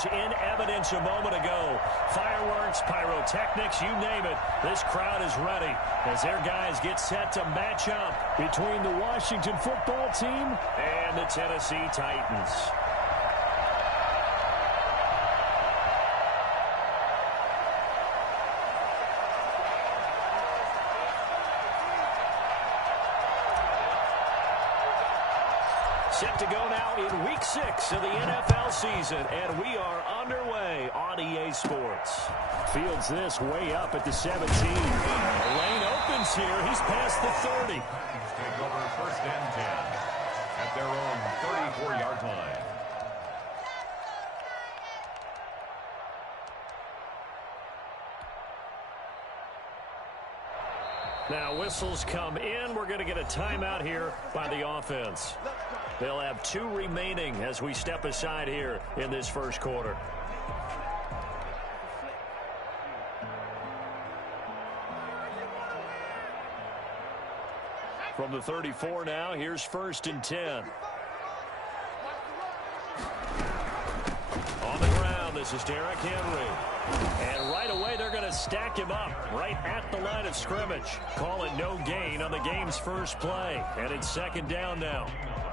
was in evidence a moment ago. Fireworks, pyrotechnics, you name it. This crowd is ready as their guys get set to match up between the Washington football team and the Tennessee Titans. Set to go now in Week 6 of the NFL season, and we are underway on EA Sports. Fields this way up at the 17. The lane opens here. He's past the 30. Take over 1st and 10 at their own 34-yard line. Now whistles come in. We're going to get a timeout here by the offense. They'll have 2 remaining as we step aside here in this first quarter. From the 34 now, here's 1st and 10. On the ground, this is Derrick Henry. And right away, they're going to stack him up right at the line of scrimmage. Call it no gain on the game's first play. And it's 2nd down now.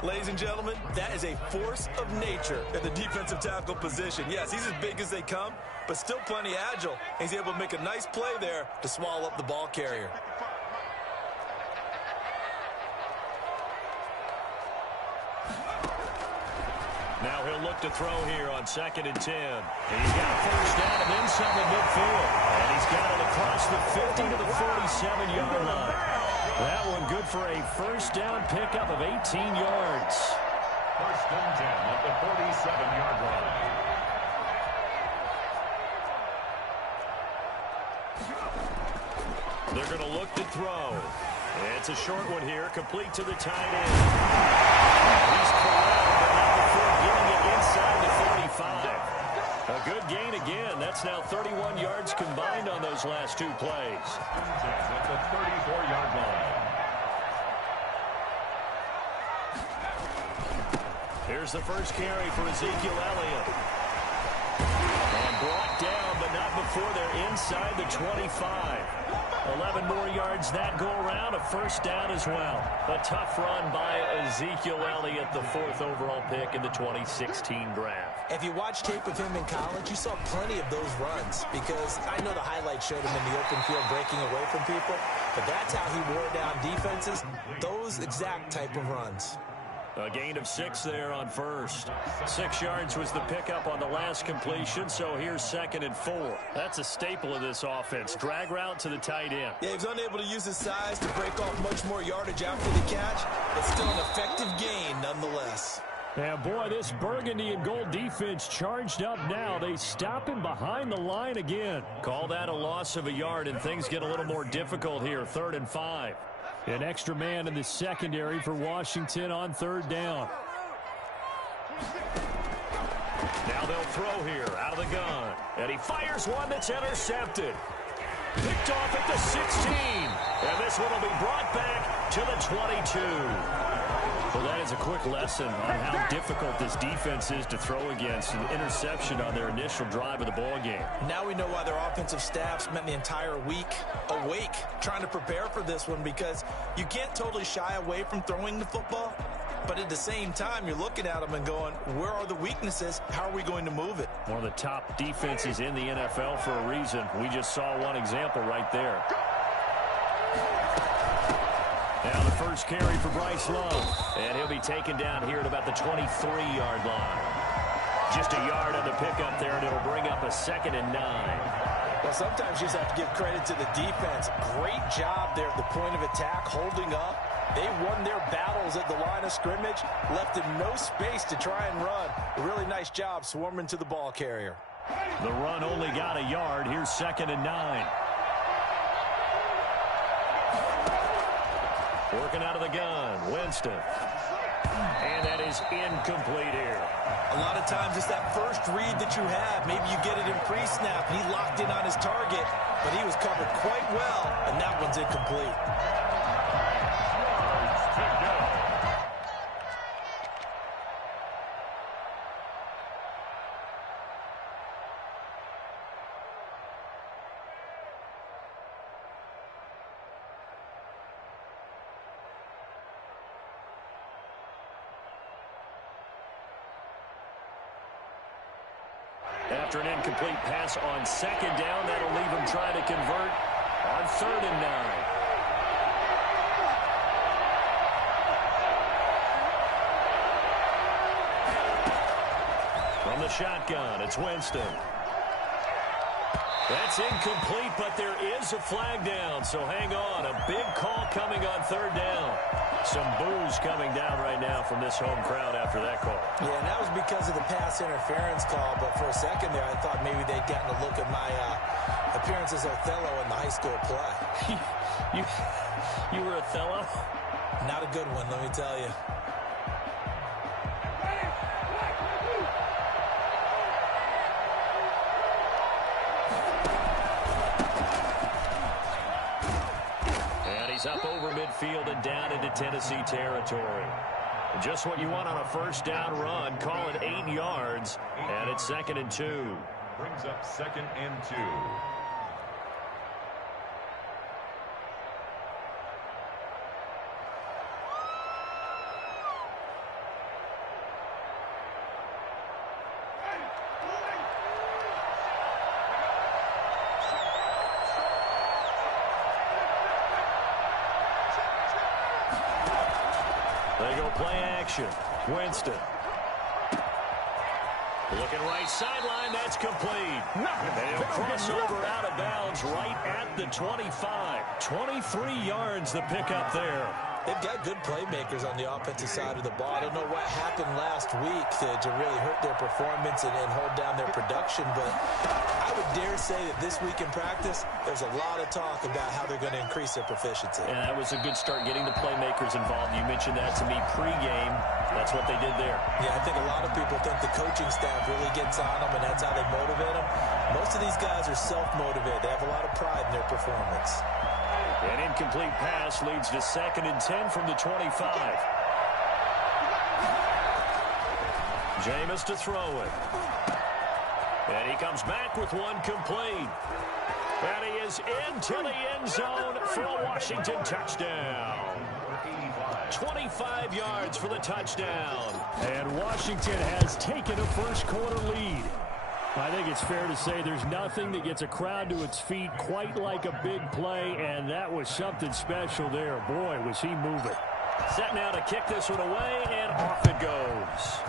Ladies and gentlemen, that is a force of nature in the defensive tackle position. Yes, he's as big as they come, but still plenty agile. He's able to make a nice play there to swallow up the ball carrier. Now he'll look to throw here on 2nd and 10. And he's got a 1st down and then some at midfield. And he's got it across the 50 to the 47-yard line. That one good for a 1st down pickup of 18 yards. 1st and 10 at the 47-yard line. They're going to look to throw. It's a short one here, complete to the tight end. He's correct, but not before getting it inside the 45. A good gain again. That's now 31 yards combined on those last 2 plays. At the 34-yard line. Here's the first carry for Ezekiel Elliott. And brought down, but not before they're inside the 25. 11 more yards that go around, a 1st down as well. A tough run by Ezekiel Elliott, the 4th overall pick in the 2016 draft. If you watch tape of him in college, you saw plenty of those runs because I know the highlights showed him in the open field breaking away from people, but that's how he wore down defenses, those exact type of runs. A gain of 6 there on 1st. 6 yards was the pickup on the last completion, so here's 2nd and 4. That's a staple of this offense. Drag route to the tight end. Yeah, he was unable to use his size to break off much more yardage after the catch, but still an effective gain nonetheless. And boy, this burgundy and gold defense charged up now. They stop him behind the line again. Call that a loss of a yard, and things get a little more difficult here. 3rd and 5. An extra man in the secondary for Washington on 3rd down. Now they'll throw here out of the gun. And he fires one that's intercepted. Picked off at the 16. And this one will be brought back to the 22. Well, that is a quick lesson on how difficult this defense is to throw against. An interception on their initial drive of the ball game. Now we know why their offensive staff spent the entire week awake trying to prepare for this one, because you can't totally shy away from throwing the football, but at the same time, you're looking at them and going, where are the weaknesses? How are we going to move it? One of the top defenses in the NFL for a reason. We just saw one example right there. Now the first carry for Bryce Love. And he'll be taken down here at about the 23-yard line. Just a yard on the pickup there, and it'll bring up a 2nd and 9. Well, sometimes you just have to give credit to the defense. Great job there at the point of attack, holding up. They won their battles at the line of scrimmage, left them no space to try and run. A really nice job swarming to the ball carrier. The run only got a yard. Here's 2nd and 9. Working out of the gun, Winston. And that is incomplete here. A lot of times it's that first read that you have. Maybe you get it in pre-snap, and he locked in on his target, but he was covered quite well, and that one's incomplete. After an incomplete pass on second down, that'll leave him trying to convert on 3rd and 9. From the shotgun, it's Winston. That's incomplete, but there is a flag down, so hang on. A big call coming on 3rd down. Some boos coming down right now from this home crowd after that call. Yeah, and that was because of the pass interference call, but for a second there, I thought maybe they'd gotten a look at my appearance as Othello in the high school play. You were Othello? Not a good one, let me tell you. He's up over midfield and down into Tennessee territory. Just what you want on a first down run. Call it 8 yards, and it's 2nd and 2. Brings up 2nd and 2. They go play action. Winston. Looking right sideline. That's complete. They'll cross over out of bounds right at the 25. 23 yards the pickup there. They've got good playmakers on the offensive side of the ball. I don't know what happened last week to really hurt their performance and hold down their production, but I would dare say that this week in practice, there's a lot of talk about how they're going to increase their proficiency. And that was a good start getting the playmakers involved. You mentioned that to me pregame. That's what they did there. Yeah, I think a lot of people think the coaching staff really gets on them, and that's how they motivate them. Most of these guys are self-motivated. They have a lot of pride in their performance. An incomplete pass leads to 2nd and 10 from the 25. Jameis to throw it. And he comes back with one complete. And he is into the end zone for a Washington touchdown. 25 yards for the touchdown. And Washington has taken a first-quarter lead. I think it's fair to say there's nothing that gets a crowd to its feet quite like a big play, and that was something special there. Boy, was he moving. Set now to kick this one away, and off it goes.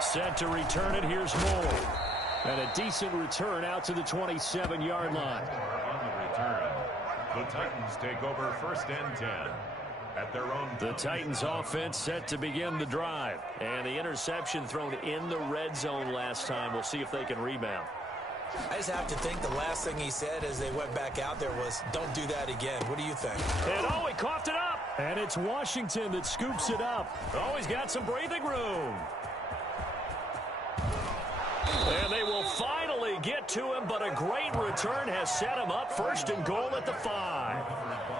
Set to return it. Here's Moore. And a decent return out to the 27-yard line. On the return, the Titans take over 1st and 10. At their own. The Titans offense set to begin the drive. And the interception thrown in the red zone last time. We'll see if they can rebound. I just have to think the last thing he said as they went back out there was, don't do that again. What do you think? And he coughed it up. And it's Washington that scoops it up. He's got some breathing room. And they will finally get to him, but a great return has set him up 1st and goal at the 5.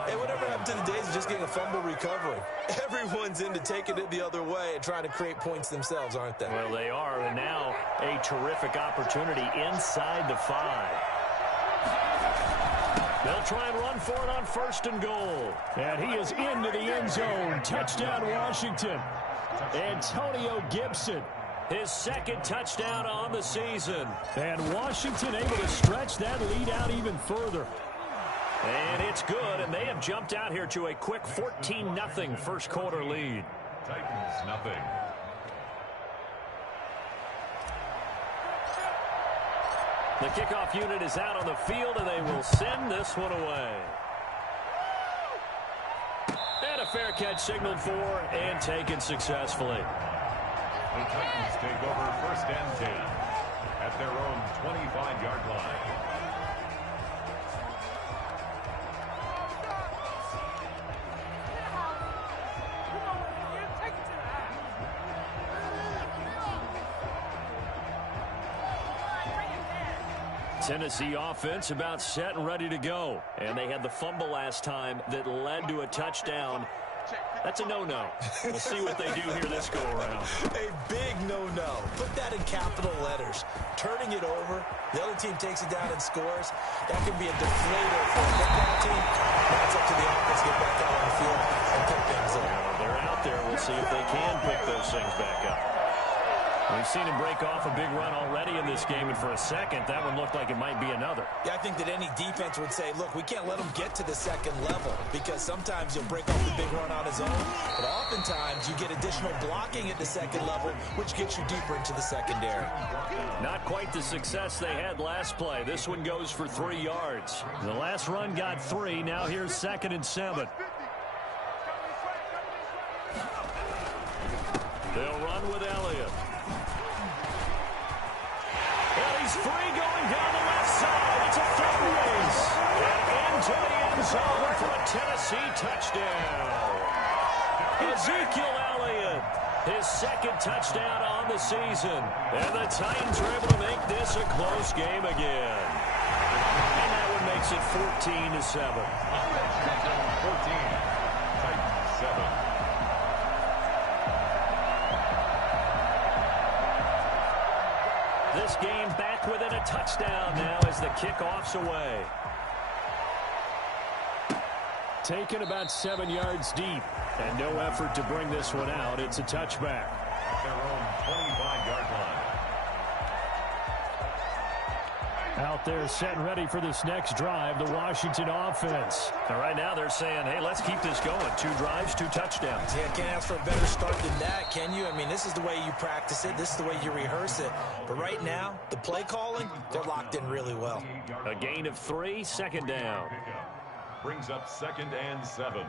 Hey, whatever happened to the days of just getting a fumble recovery? Everyone's into taking it the other way and trying to create points themselves, aren't they? Well, they are, and now a terrific opportunity inside the 5. They'll try and run for it on 1st and goal. And he is into the end zone. Touchdown, Washington. Antonio Gibson. His 2nd touchdown on the season. And Washington able to stretch that lead out even further. And it's good, and they have jumped out here to a quick 14-0 first-quarter lead. Titans nothing. The kickoff unit is out on the field, and they will send this one away. And a fair catch signaled for and taken successfully. The Titans take over 1st and 10 at their own 25-yard line. Tennessee offense about set and ready to go. And they had the fumble last time that led to a touchdown. That's a no-no. We'll see what they do here this go-around. A big no-no. Put that in capital letters. Turning it over, the other team takes it down and scores. That can be a deflator for a football team. Now it's up to the offense to get back out on the field and pick things up. They're out there. We'll see if they can pick those things back up. We've seen him break off a big run already in this game, and for a second, that one looked like it might be another. Yeah, I think that any defense would say, look, we can't let him get to the second level because sometimes he'll break off the big run on his own, but oftentimes you get additional blocking at the second level, which gets you deeper into the secondary. Not quite the success they had last play. This one goes for 3 yards. The last run got 3. Now here's 2nd and 7. They'll run with Elliott. And he's free going down the left side. It's a foot race. And into the end zone for a Tennessee touchdown. Ezekiel Elliott, his 2nd touchdown on the season. And the Titans are able to make this a close game again. And that one makes it 14-7. 14, Titans 7. This game back within a touchdown now as the kickoff's away. Taken about 7 yards deep. And no effort to bring this one out. It's a touchback. At their own 25-yard line. Out there set and ready for this next drive, the Washington offense. And right now they're saying, hey, let's keep this going. 2 drives, 2 touchdowns. Yeah, can't ask for a better start than that, can you? I mean, this is the way you practice it. This is the way you rehearse it. But right now, the play calling, they're locked in really well. A gain of 3, 2nd down. Brings up 2nd and 7.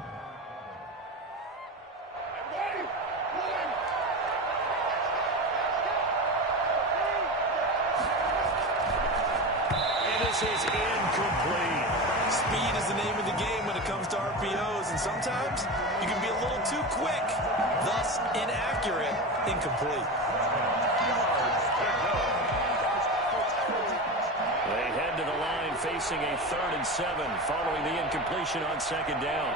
This is incomplete. Speed is the name of the game when it comes to RPOs, and sometimes you can be a little too quick, thus inaccurate, incomplete. They head to the line facing a 3rd and 7 following the incompletion on 2nd down.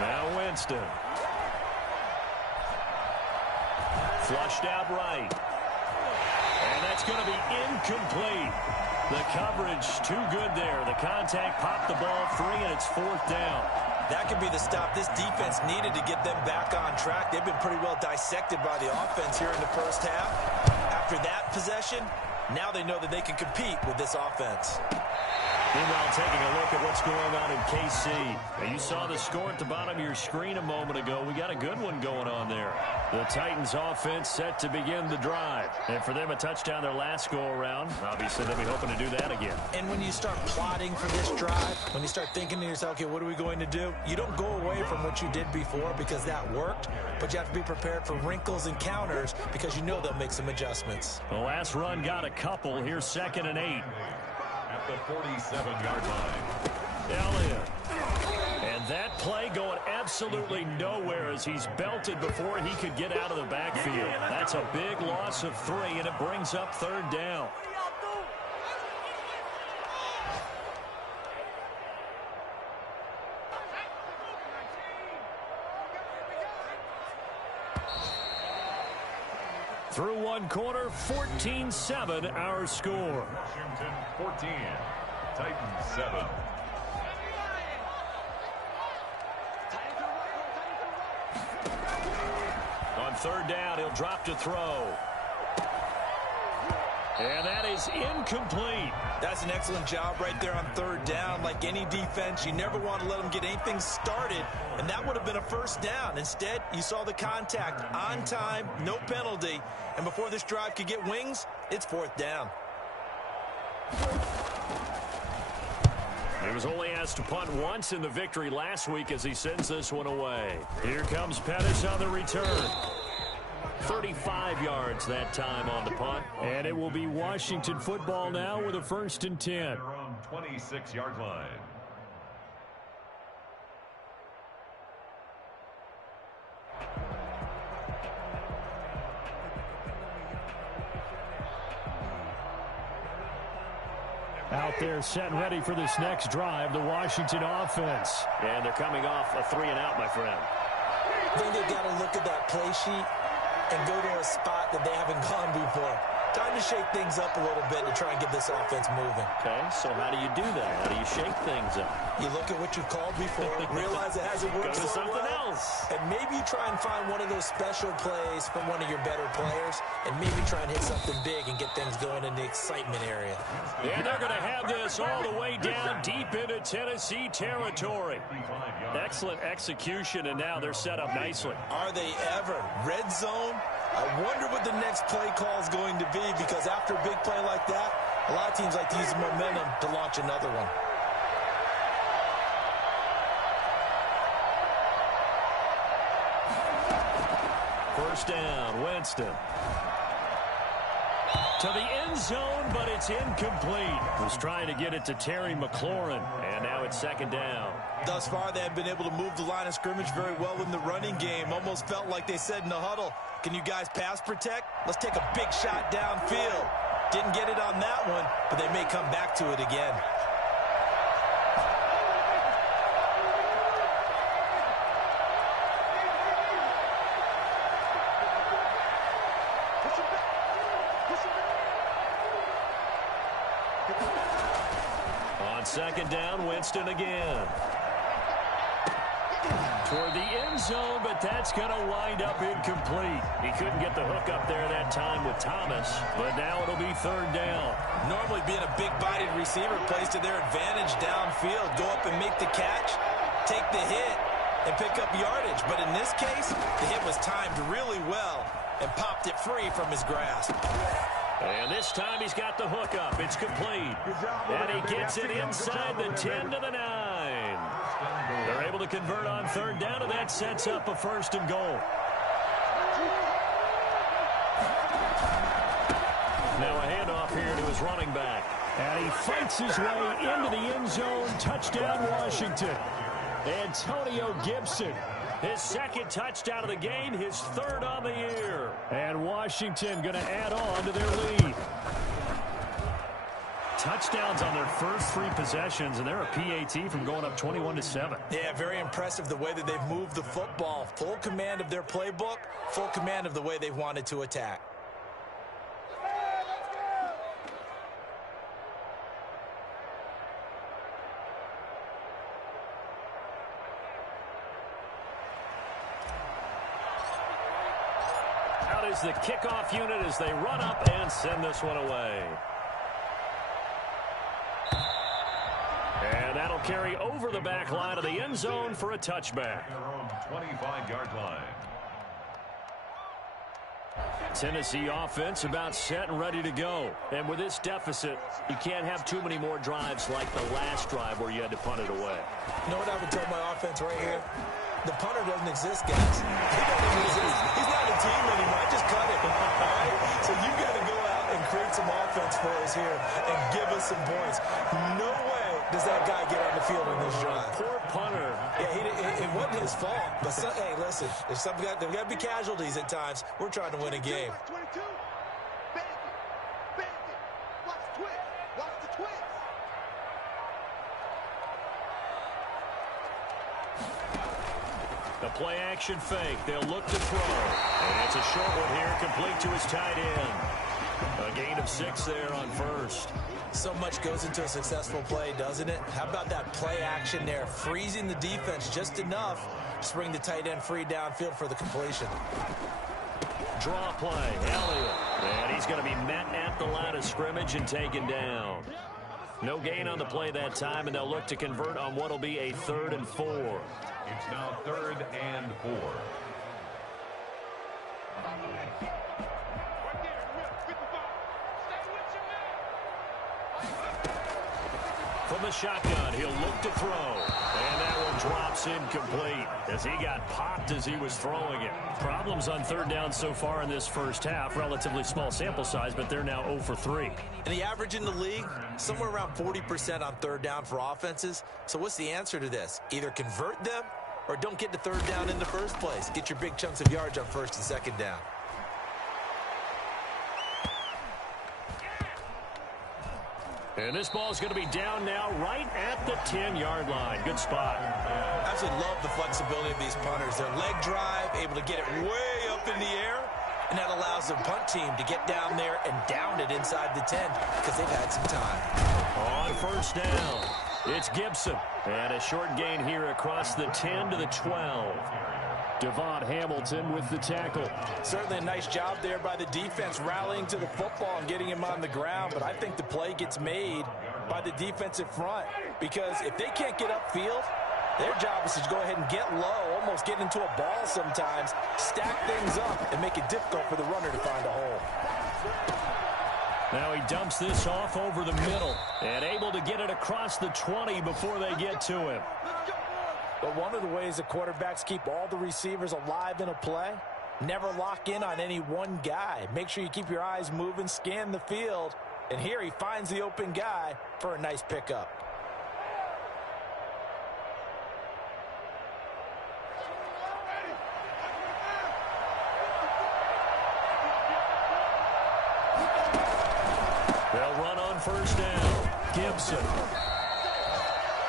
Now Winston. Flushed out right. And that's going to be incomplete. The coverage too good there. The contact popped the ball free, and it's 4th down. That could be the stop this defense needed to get them back on track. They've been pretty well dissected by the offense here in the first half. After that possession, now they know that they can compete with this offense. Meanwhile, taking a look at what's going on in KC. Now, you saw the score at the bottom of your screen a moment ago. We got a good one going on there. The Titans offense set to begin the drive. And for them, a touchdown their last go-around. Obviously, they'll be hoping to do that again. And when you start plotting for this drive, when you start thinking to yourself, okay, what are we going to do? You don't go away from what you did before because that worked, but you have to be prepared for wrinkles and counters because you know they'll make some adjustments. The last run got a couple. Here's 2nd and 8. At the 47-yard line. Elliott. And that play going absolutely nowhere as he's belted before he could get out of the backfield. That's a big loss of 3, and it brings up 3rd down. Through one quarter, 14-7 our score. Washington 14, Titans 7. On 3rd down, he'll drop to throw. And that is incomplete. That's an excellent job right there on 3rd down. Like any defense, you never want to let them get anything started, and that would have been a 1st down. Instead, you saw the contact on time, no penalty, and before this drive could get wings, it's 4th down. He was only asked to punt once in the victory last week as he sends this one away. Here comes Pettis on the return. 35 yards that time on the punt. And it will be Washington football now with a 1st and 10. Their own 26-yard line. Out there set and ready for this next drive, the Washington offense. And they're coming off a 3-and-out, my friend. I think they've got to look at that play sheet and go to a spot that they haven't gone before. Time to shake things up a little bit to try and get this offense moving. Okay, so how do you do that? How do you shake things up? You look at what you've called before, realize it hasn't worked Go to so something well, else. and maybe try and find one of those special plays from one of your better players, and maybe try and hit something big and get things going in the excitement area. And they're going to have this all the way down deep into Tennessee territory. Excellent execution, and now they're set up nicely. Are they ever? Red zone? I wonder what the next play call is going to be, because after a big play like that, a lot of teams like to use the momentum to launch another one. First down, Winston. To the end zone, but it's incomplete. Was trying to get it to Terry McLaurin, and now it's second down. Thus far, they have been able to move the line of scrimmage very well in the running game. Almost felt like they said in the huddle, can you guys pass protect? Let's take a big shot downfield. Didn't get it on that one, but they may come back to it again. On second down, Winston again. Toward the end zone, but that's going to wind up incomplete. He couldn't get the hook up there that time with Thomas, but now it'll be third down. Normally being a big-bodied receiver plays to their advantage downfield. Go up and make the catch, take the hit, and pick up yardage. But in this case, the hit was timed really well and popped it free from his grasp. And this time he's got the hook up. It's complete. And he gets it inside the 10 to the 9. They're able to convert on third down, and that sets up a first and goal. Now a handoff here to his running back. And he fights his way into the end zone. Touchdown, Washington. Antonio Gibson. His second touchdown of the game, his third on the year. And Washington going to add on to their lead. Touchdowns on their first 3 possessions, and they're a PAT from going up 21-7. Yeah, very impressive the way that they've moved the football. Full command of their playbook, full command of the way they've wanted to attack. Out is the kickoff unit as they run up and send this one away. And that'll carry over the back line of the end zone for a touchback. Their own 25-yard line. Tennessee offense about set and ready to go. And with this deficit, you can't have too many more drives like the last drive where you had to punt it away. You know what I would tell my offense right here? The punter doesn't exist, guys. He doesn't exist. He's not a team anymore. I just cut him. All right? So you got to go out and create some offense for us here and give us some points. No way does that guy get on the field in this drive. Poor punter. Yeah, it wasn't his fault. But, hey, listen, there's got to be casualties at times. We're trying to win a game. The play action fake. They'll look to throw. And it's a short one here, complete to his tight end. A gain of 6 there on first. So much goes into a successful play, doesn't it? How about that play action there? Freezing the defense just enough to bring the tight end free downfield for the completion. Draw play. Elliott. And he's going to be met at the line of scrimmage and taken down. No gain on the play that time, and they'll look to convert on what will be a 3rd and 4. It's now 3rd and 4. From the shotgun, he'll look to throw. And that one drops incomplete as he got popped as he was throwing it. Problems on third down so far in this first half. Relatively small sample size, but they're now 0 for 3. And the average in the league, somewhere around 40% on third down for offenses. So what's the answer to this? Either convert them or don't get to third down in the first place. Get your big chunks of yards on first and second down. And this ball is going to be down now right at the 10-yard line. Good spot. I absolutely love the flexibility of these punters. Their leg drive, able to get it way up in the air, and And that allows the punt team to get down there and down it inside the 10 because they've had some time. On first down, it's Gibson. And a short gain here across the 10 to the 12. Devon Hamilton with the tackle. Certainly a nice job there by the defense rallying to the football and getting him on the ground. But I think the play gets made by the defensive front because if they can't get upfield, their job is to go ahead and get low, almost get into a ball sometimes, stack things up, and make it difficult for the runner to find a hole. Now he dumps this off over the middle and able to get it across the 20 before they get to him. But one of the ways the quarterbacks keep all the receivers alive in a play, never lock in on any one guy. Make sure you keep your eyes moving, scan the field, and here he finds the open guy for a nice pickup. They'll run on first down. Gibson.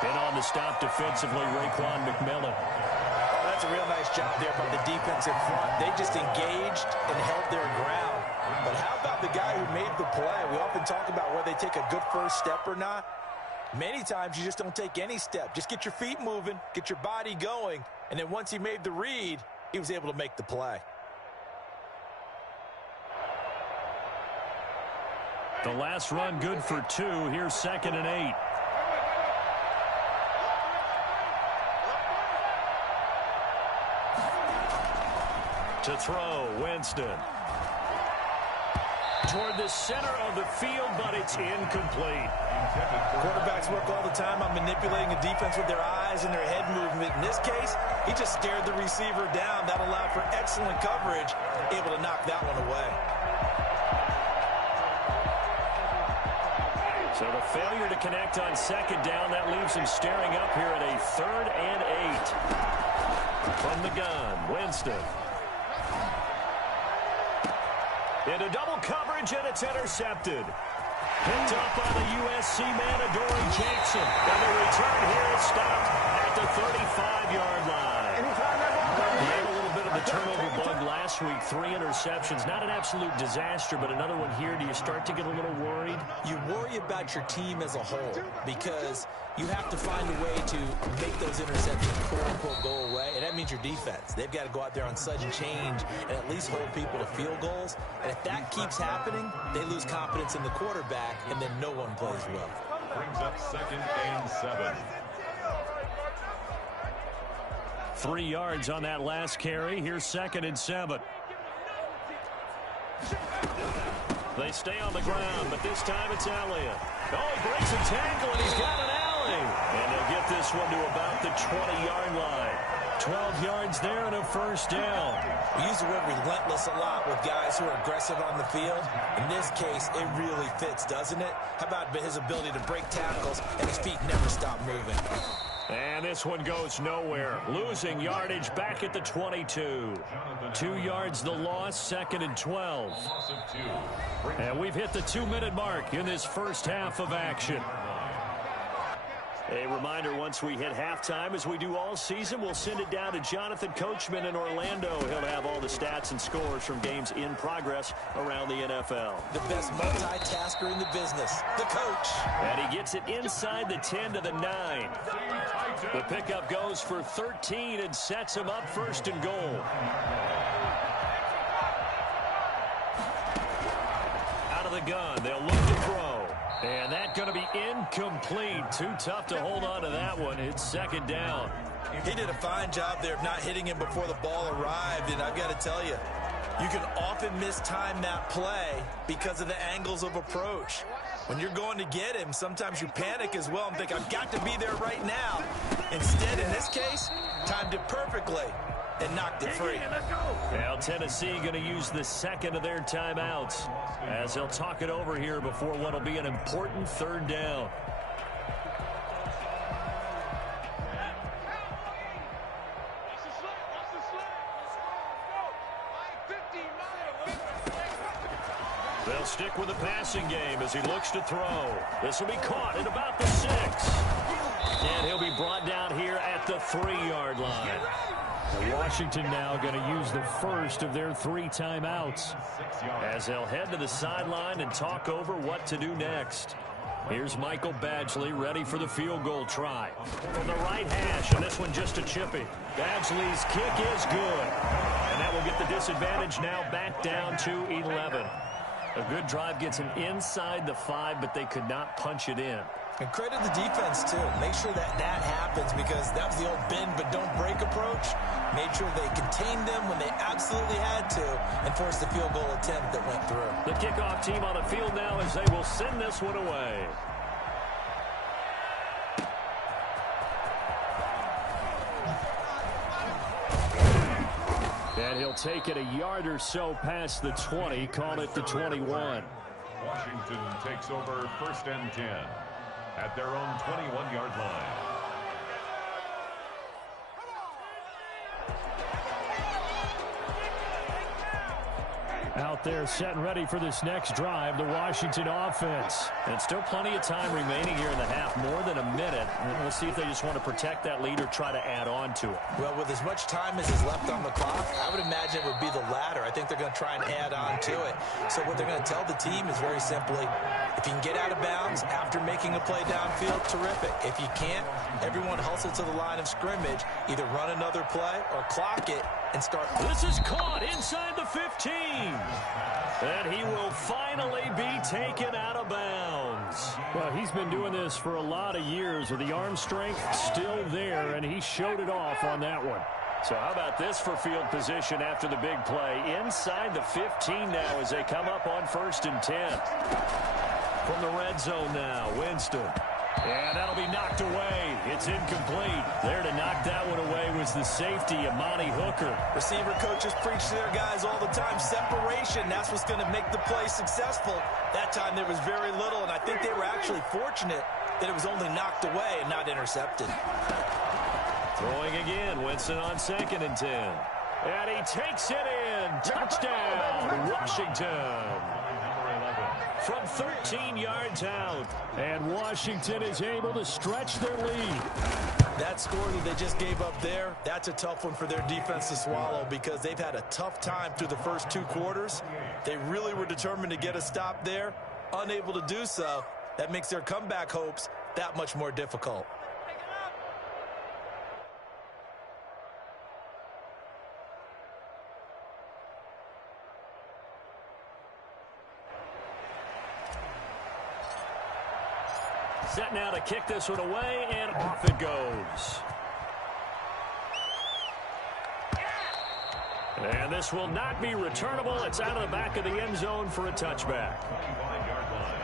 In on the stop defensively, Raekwon McMillan. Oh, that's a real nice job there by the defensive front. They just engaged and held their ground. But how about the guy who made the play? We often talk about whether they take a good first step or not. Many times you just don't take any step. Just get your feet moving, get your body going, and then once he made the read, he was able to make the play. The last run good for 2. Here's 2nd and 8. To throw, Winston. Toward the center of the field, but it's incomplete. Quarterbacks work all the time on manipulating a defense with their eyes and their head movement. In this case, he just stared the receiver down. That allowed for excellent coverage, able to knock that one away. So the failure to connect on 2nd down, that leaves him staring up here at a 3rd and 8. From the gun, Winston. Into double coverage, and it's intercepted. Picked up by the USC man, Adoree Jackson. And the return here is stopped at the 35-yard line. He had a little bit of the turnover bug last week. 3 interceptions. Not an absolute disaster, but another one here. Do you start to get a little worried? You worry about your team as a whole because you have to find a way to make those interceptions quote-unquote go away, and that means your defense. They've got to go out there on sudden change and at least hold people to field goals. And if that keeps happening, they lose confidence in the quarterback, and then no one plays well. Brings up 2nd and 7. 3 yards on that last carry. Here's 2nd and 7. They stay on the ground, but this time it's Elliott. Oh, he breaks a tackle, and he's got an alley. And they'll get this one to about the 20-yard line. 12 yards there and a first down. We use the word relentless a lot with guys who are aggressive on the field. In this case, it really fits, doesn't it? How about his ability to break tackles and his feet never stop moving? And this one goes nowhere. Losing yardage back at the 22. 2 yards the loss, 2nd and 12. And we've hit the 2-minute mark in this first half of action. A reminder, once we hit halftime, as we do all season, we'll send it down to Jonathan Coachman in Orlando. He'll have all the stats and scores from games in progress around the NFL. The best multitasker in the business, the coach. And he gets it inside the 10 to the 9. The pickup goes for 13 and sets him up 1st and goal. Out of the gun, they'll look to throw. And that's going to be incomplete. Too tough to hold on to that one. It's 2nd down. He did a fine job there of not hitting him before the ball arrived, and I've got to tell you, you can often mistime that play because of the angles of approach. When you're going to get him, sometimes you panic as well and think, I've got to be there right now. Instead, in this case, timed it perfectly and knocked it free. Now Tennessee going to use the 2nd of their timeouts as they'll talk it over here before what will be an important 3rd down. They'll stick with the passing game as he looks to throw. This will be caught at about the 6. And he'll be brought down here at the 3-yard line. And Washington now going to use the first of their 3 timeouts as they'll head to the sideline and talk over what to do next. Here's Michael Badgley ready for the field goal try. From the right hash, and this one just a chippy. Badgley's kick is good. And that will get the disadvantage now back down to 11. A good drive gets them inside the 5, but they could not punch it in. And credit the defense, too. Make sure that happens because that was the old bend but don't break approach. Made sure they contained them when they absolutely had to and forced the field goal attempt that went through. The kickoff team on the field now as they will send this one away. And he'll take it a yard or so past the 20, call it the 21. Washington takes over 1st and 10 at their own 21-yard line. Out there set and ready for this next drive, the Washington offense. And still plenty of time remaining here in the half, more than a minute. We'll see if they just want to protect that lead or try to add on to it. Well, with as much time as is left on the clock, I would imagine it would be the latter. I think they're going to try and add on to it. So what they're going to tell the team is very simply, if you can get out of bounds after making a play downfield, terrific. If you can't, everyone hustle to the line of scrimmage, either run another play or clock it and start. This is caught inside the 15. And he will finally be taken out of bounds. Well, he's been doing this for a lot of years with the arm strength still there, and he showed it off on that one. So how about this for field position after the big play? Inside the 15 now as they come up on 1st and 10. From the red zone now, Winston. And that'll be knocked away. It's incomplete. There to knock that one away was the safety, Amani Hooker. Receiver coaches preach to their guys all the time. Separation, that's what's going to make the play successful. That time there was very little, and I think they were actually fortunate that it was only knocked away and not intercepted. Throwing again, Winston on 2nd and 10. And he takes it in. Touchdown, Washington. From 13 yards out. And Washington is able to stretch their lead. That score that they just gave up there, that's a tough one for their defense to swallow because they've had a tough time through the first 2 quarters. They really were determined to get a stop there. Unable to do so, that makes their comeback hopes that much more difficult. Set now to kick this one away, and off it goes. And this will not be returnable. It's out of the back of the end zone for a touchback. 25-yard line.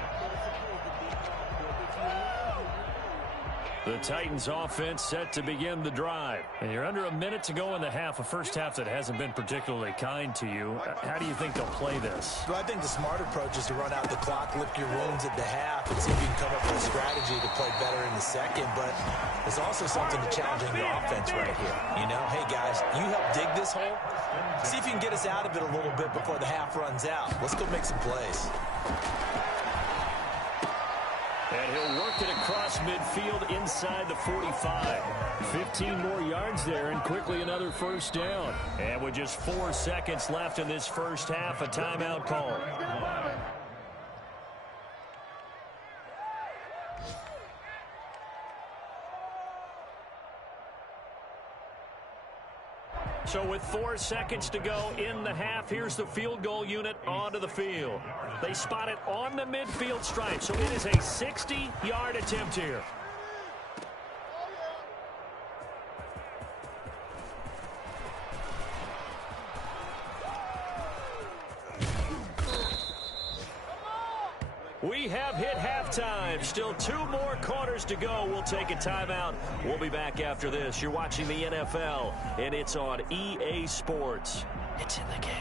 The Titans offense set to begin the drive. And you're under a minute to go in the half, a first half that hasn't been particularly kind to you. How do you think they'll play this? Well, I think the smart approach is to run out the clock, lick your wounds at the half, and see if you can come up with a strategy to play better in the second. But there's also something to challenging the offense right here. You know, hey, guys, you help dig this hole. See if you can get us out of it a little bit before the half runs out. Let's go make some plays. And he'll work it across midfield inside the 45. 15 more yards there, and quickly another first down. And with just 4 seconds left in this first half, a timeout call. So with 4 seconds to go in the half, here's the field goal unit onto the field. They spot it on the midfield stripe, so it is a 60-yard attempt here. We have hit halftime. Still 2 more quarters to go. We'll take a timeout. We'll be back after this. You're watching the NFL, and it's on EA Sports. It's in the game.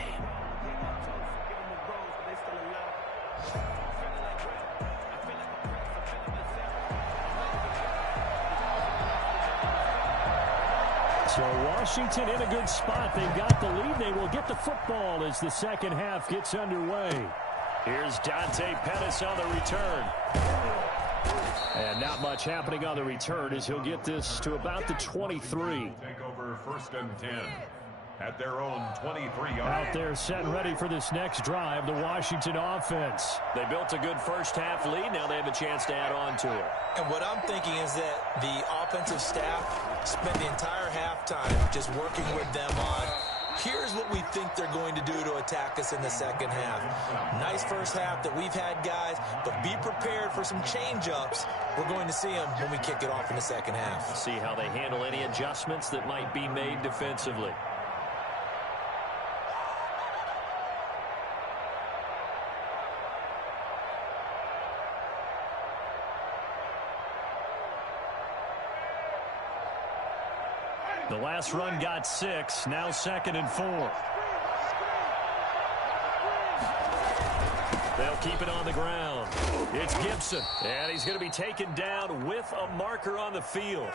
So Washington in a good spot. They've got the lead. They will get the football as the second half gets underway. Here's Dante Pettis on the return. And not much happening on the return as he'll get this to about the 23. Take over over 1st and 10 at their own 23-yard line. Out there set and ready for this next drive, the Washington offense. They built a good first-half lead. Now they have a chance to add on to it. And what I'm thinking is that the offensive staff spent the entire halftime just working with them on, here's what we think they're going to do to attack us in the second half. Nice first half that we've had, guys, but be prepared for some change-ups. We're going to see them when we kick it off in the second half. See how they handle any adjustments that might be made defensively. The last run got 6, now 2nd and 4. They'll keep it on the ground. It's Gibson, and he's going to be taken down with a marker on the field.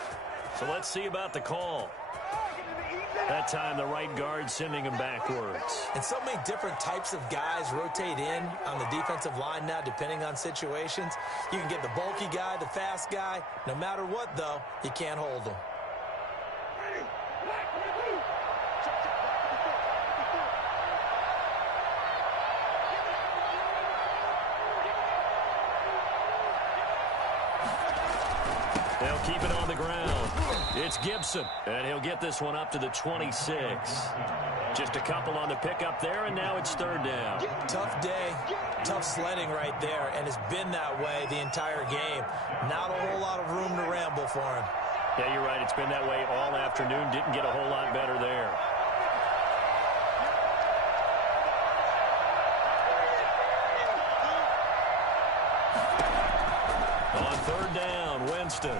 So let's see about the call. That time the right guard sending him backwards. And so many different types of guys rotate in on the defensive line now depending on situations. You can get the bulky guy, the fast guy. No matter what, though, you can't hold them. They'll keep it on the ground. It's Gibson, and he'll get this one up to the 26. Just a couple on the pickup there, and now it's 3rd down. Tough day, tough sledding right there, and it's been that way the entire game. Not a whole lot of room to ramble for him. Yeah, you're right. It's been that way all afternoon. Didn't get a whole lot better there. On 3rd down, Winston.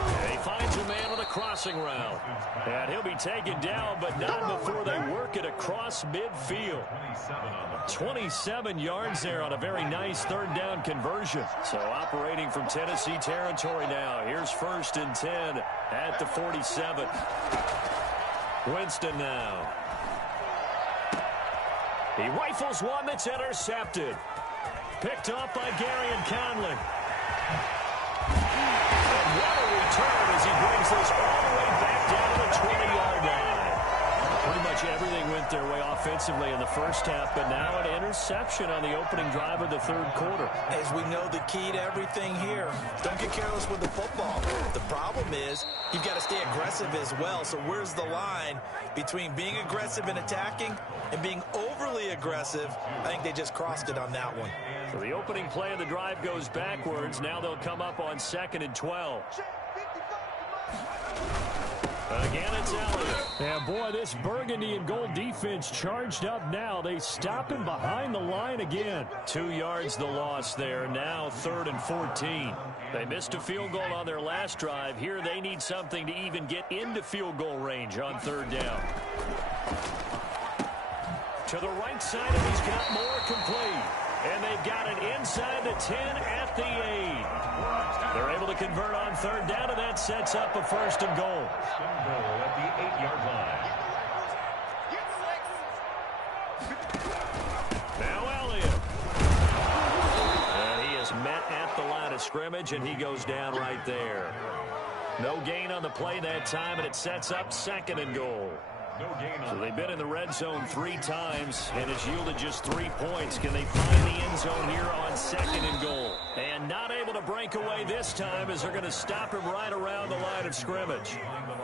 And he finds a man on the crossing route. And he'll be taken down, but not before they work it across midfield. 27 yards there on a very nice 3rd down conversion. So operating from Tennessee territory now. Here's 1st and 10 at the 47. Winston now. He rifles one that's intercepted. Picked off by Gary and Conley. And what a return as he brings this all the way back down to the 20-yard line. Pretty much everything went their way offensively in the first half, but now an interception on the opening drive of the 3rd quarter. As we know, the key to everything here, don't get careless with the football. The problem is you've got to stay aggressive as well. So where's the line between being aggressive and attacking and being overly aggressive? I think they just crossed it on that one. So the opening play of the drive goes backwards. Now they'll come up on 2nd and 12. Again, it's Elliott. And boy, this burgundy and gold defense charged up now. They stop him behind the line again. 2 yards the loss there. Now 3rd and 14. They missed a field goal on their last drive. Here they need something to even get into field goal range on 3rd down. To the right side, and he's got more complete. And they've got it inside the 10 at the 8. They're able to convert on 3rd down, and that sets up a 1st and goal. At the 8-yard line. Now Elliott. And he is met at the line of scrimmage, and he goes down right there. No gain on the play that time, and it sets up 2nd and goal. So they've been in the red zone 3 times, and it's yielded just 3 points. Can they find the end zone here on 2nd and goal? And not able to break away this time as they're going to stop him right around the line of scrimmage.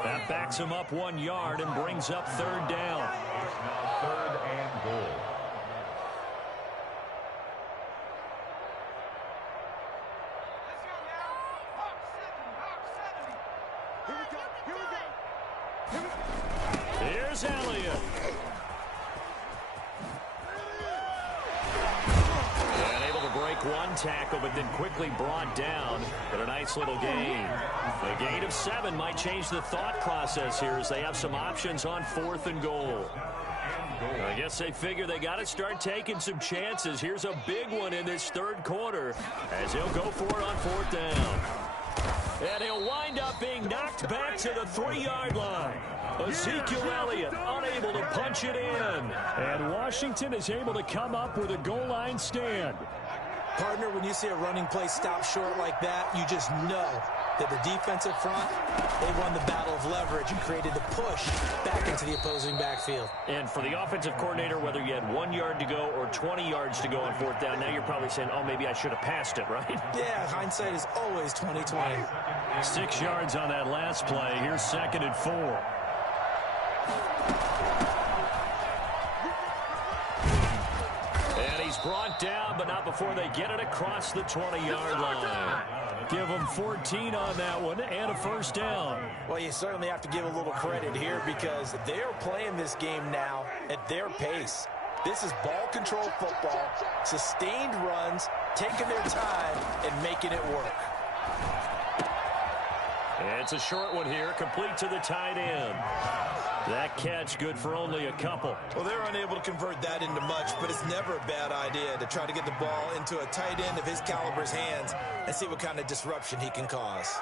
That backs him up 1 yard and brings up 3rd down. Now 3rd and goal. Here's Elliott. And able to break 1 tackle, but then quickly brought down. But a nice little gain. A gain of 7 might change the thought process here as they have some options on 4th and goal. I guess they figure they got to start taking some chances. Here's a big one in this 3rd quarter as he'll go for it on 4th down. And he'll wind up being knocked back to the 3-yard line. Ezekiel Elliott unable to punch it in. And Washington is able to come up with a goal line stand. Partner, when you see a running play stop short like that, you just know that the defensive front They won the battle of leverage and created the push back into the opposing backfield. And for the offensive coordinator, whether you had 1 yard to go or 20 yards to go on fourth down, now you're probably saying, oh, maybe I should have passed it, right? Yeah, hindsight is always 20/20. 6 yards on that last play. Here's 2nd and 4. And he's brought down, but not before they get it across the 20-yard line. Give them 14 on that one and a first down. Well, you certainly have to give a little credit here because they're playing this game now at their pace. This is ball control football, sustained runs, taking their time and making it work. And it's a short one here, complete to the tight end. That catch good for only a couple. Well, they're unable to convert that into much, but it's never a bad idea to try to get the ball into a tight end of his caliber's hands and see what kind of disruption he can cause.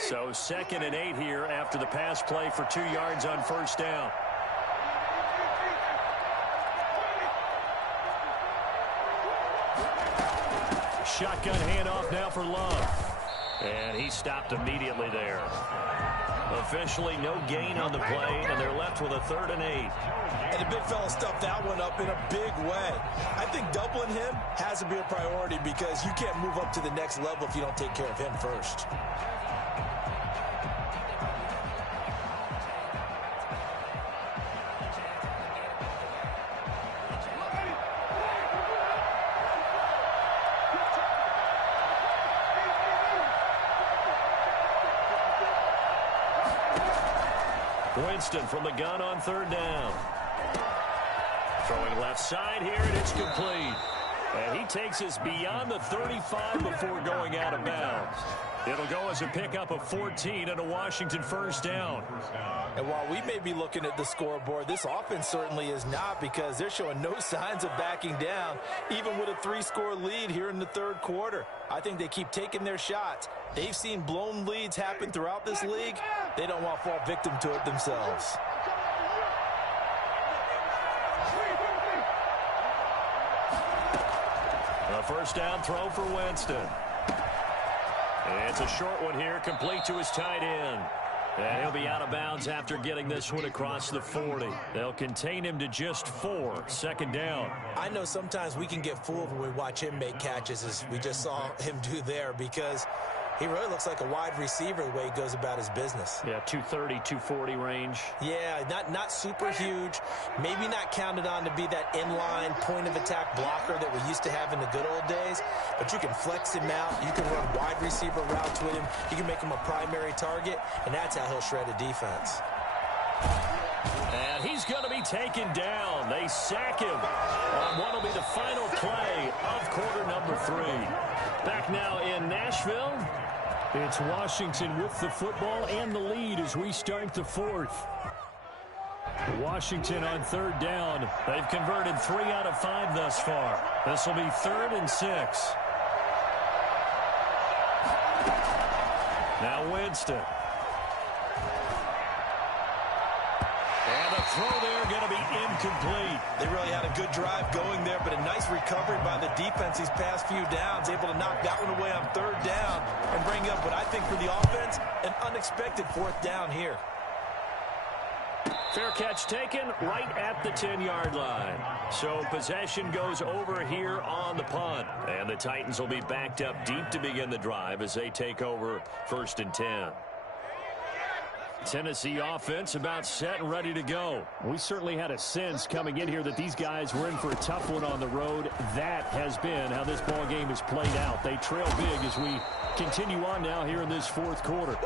So 2nd and 8 here after the pass play for 2 yards on first down. Shotgun handoff now for Love. And he stopped immediately there. Officially no gain on the play, and they're left with a 3rd and 8. And the big fella stuffed that one up in a big way. I think doubling him has to be a priority because you can't move up to the next level if you don't take care of him first. Winston from the gun on 3rd down. Throwing left side here, and it's complete. And he takes us beyond the 35 before going out of bounds. It'll go as a pickup of 14 and a Washington first down. And while we may be looking at the scoreboard, this offense certainly is not because they're showing no signs of backing down, even with a 3-score lead here in the 3rd quarter. I think they keep taking their shots. They've seen blown leads happen throughout this league. They don't want to fall victim to it themselves. A first down throw for Winston. It's a short one here, complete to his tight end. And he'll be out of bounds after getting this one across the 40. They'll contain him to just 4. 2nd down. I know sometimes we can get fooled when we watch him make catches, as we just saw him do there, because he really looks like a wide receiver the way he goes about his business. Yeah, 230, 240 range. Yeah, not super huge. Maybe not counted on to be that inline point-of-attack blocker that we used to have in the good old days. But you can flex him out. You can run wide receiver routes with him. You can make him a primary target, and that's how he'll shred a defense. And he's going to be taken down. They sack him on what will be the final play of quarter number 3. Back now in Nashville. It's Washington with the football and the lead as we start the 4th. Washington on 3rd down. They've converted 3 out of 5 thus far. This will be 3rd and 6. Now Winston. And the throw there going to be incomplete. They really had a good drive going there, but a nice recovery by the defense these past few downs, able to knock that one away on 3rd down and bring up what I think for the offense, an unexpected 4th down here. Fair catch taken right at the 10-yard line. So possession goes over here on the punt. And the Titans will be backed up deep to begin the drive as they take over 1st and 10. Tennessee offense about set and ready to go. We certainly had a sense coming in here that these guys were in for a tough one on the road. That has been how this ball game is played out. They trail big as we continue on now here in this 4th quarter.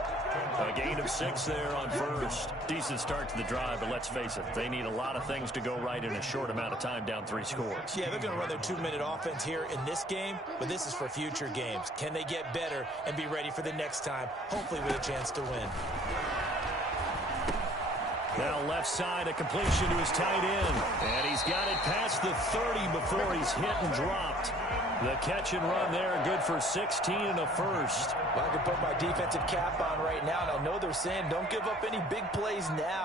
A gain of 6 there on first. Decent start to the drive, but let's face it, they need a lot of things to go right in a short amount of time down 3 scores. Yeah, they're going to run their 2-minute offense here in this game, but this is for future games. Can they get better and be ready for the next time, hopefully with a chance to win? Now left side, a completion to his tight end. And he's got it past the 30 before he's hit and dropped. The catch and run there, good for 16 and a first. Well, I can put my defensive cap on right now, and I know they're saying don't give up any big plays now.